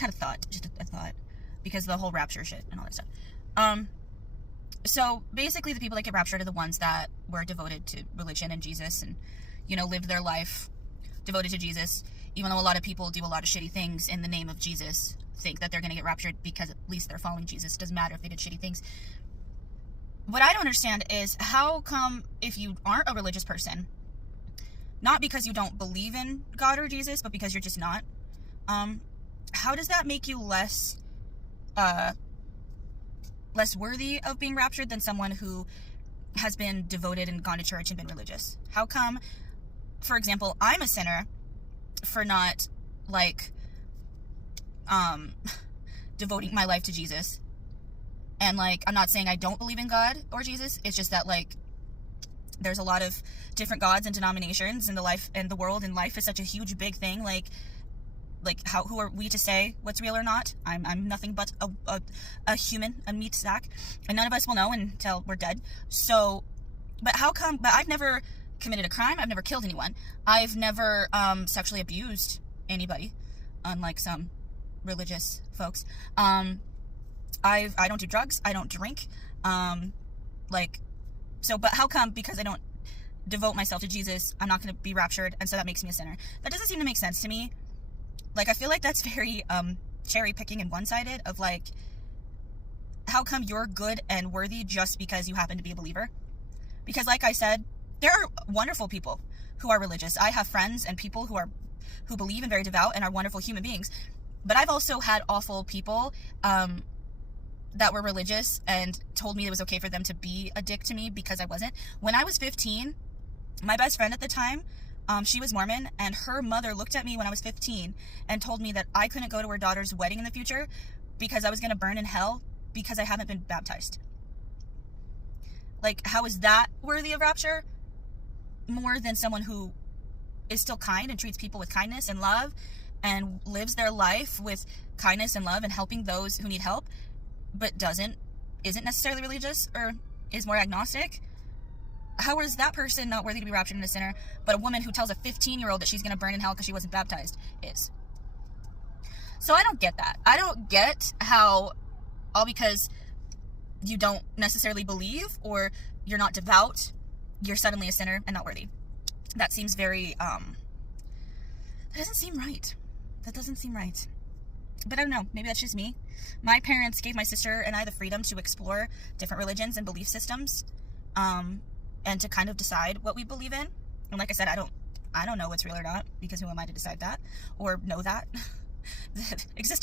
just had a thought, because the whole rapture shit and all that stuff. So basically the people that get raptured are the ones that were devoted to religion and Jesus and, lived their life devoted to Jesus, even though a lot of people do a lot of shitty things in the name of Jesus, think that they're going to get raptured because at least they're following Jesus. It doesn't matter if they did shitty things. What I don't understand is how come if you aren't a religious person, not because you don't believe in God or Jesus, but because you're just not, how does that make you less worthy of being raptured than someone who has been devoted and gone to church and been religious? How come, for example, I'm a sinner for not, devoting my life to Jesus? And, I'm not saying I don't believe in God or Jesus. It's just that, there's a lot of different gods and denominations in the life and the world, and life is such a huge, big thing. Who are we to say what's real or not? I'm nothing but a human, a meat sack, and none of us will know until we're dead. So, but I've never committed a crime. I've never killed anyone. I've never sexually abused anybody, unlike some religious folks. I don't do drugs. I don't drink. But how come because I don't devote myself to Jesus, I'm not going to be raptured, and so that makes me a sinner? That doesn't seem to make sense to me. I feel like that's very cherry picking and one-sided of how come you're good and worthy just because you happen to be a believer? Because like I said, there are wonderful people who are religious. I have friends and people who believe and very devout and are wonderful human beings. But I've also had awful people that were religious and told me it was okay for them to be a dick to me because I wasn't. When I was 15, my best friend at the time, she was Mormon, and her mother looked at me when I was 15 and told me that I couldn't go to her daughter's wedding in the future because I was going to burn in hell because I haven't been baptized. How is that worthy of rapture? More than someone who is still kind and treats people with kindness and love and lives their life with kindness and love and helping those who need help, but isn't necessarily religious or is more agnostic. How is that person not worthy to be raptured in a sinner, but a woman who tells a 15-year-old that she's going to burn in hell because she wasn't baptized is? So I don't get that. I don't get how all because you don't necessarily believe or you're not devout, you're suddenly a sinner and not worthy. That seems very, that doesn't seem right. That doesn't seem right. But I don't know, maybe that's just me. My parents gave my sister and I the freedom to explore different religions and belief systems, and to kind of decide what we believe in. And like I said, I don't know what's real or not, because who am I to decide that or know that? Existence